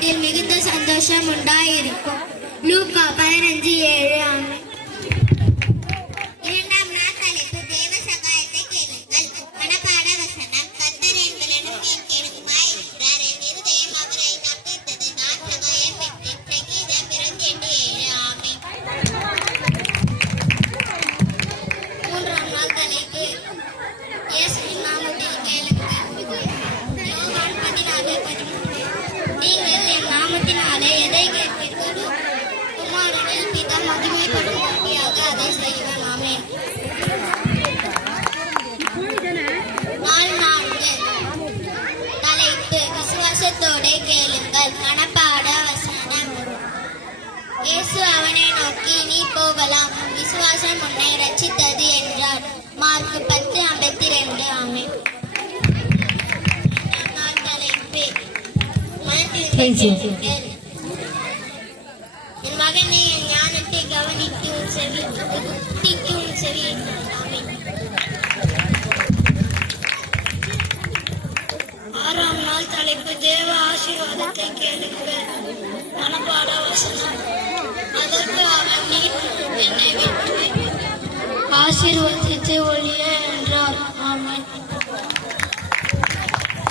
இருதயத்தில் மிகுந்த சந்தோஷம் உண்டாயிருக்கும். லூக்கா 15:7. ஆமென். இரண்டாம் நாள் தலைப்பு தேவ சகாயத்தை கேளுங்கள். மனப்பாட வசனம். கர்த்தர் எங்களிடம் கேட்கிறதுமாய் இருக்கிறார். என் இருதயம் அவரை நம்பித்தது. நான் சகாயம் பெற்றேன். சங்கீதம் 27:7. ஆமென். மூன்றாம் நாள் தலைப்பு இயேசுவின் நாமத்தில் கேளுங்கள். யோவான் 14:13. நீங்கள் என் நாமத்தினாலே எதை கேட்பீர்களோ குமாரனில் பிதா மகிமைப்படும்படியாக அதை செய்வேன். ஆமென். நாள் 4. தலைப்பு விசுவாசத்தோட கேளுங்கள். மனப்பாட வசனம். இயேசு அவனை நோக்கி, நீ போகலாம், விசுவாசம் உன்னை ரட்சித்தது என்றார். மார்க் 10:52. ஆமென். நாள் தலைப்பு மனதில் கேளுங்கள். என் மகனே, என் ஞானத்தை கவனிக்கும் செவி, புத்திக்கும் செவி. ஆமென். ஆறாம் நாள் தலைப்பு தேவ ஆசீர்வாதத்தை கேளுங்கள். மனப்பாட வசனம். அதற்கு அவன், நீ என்னை விட்டு ஆசீர்வாதத்தை ஒழிய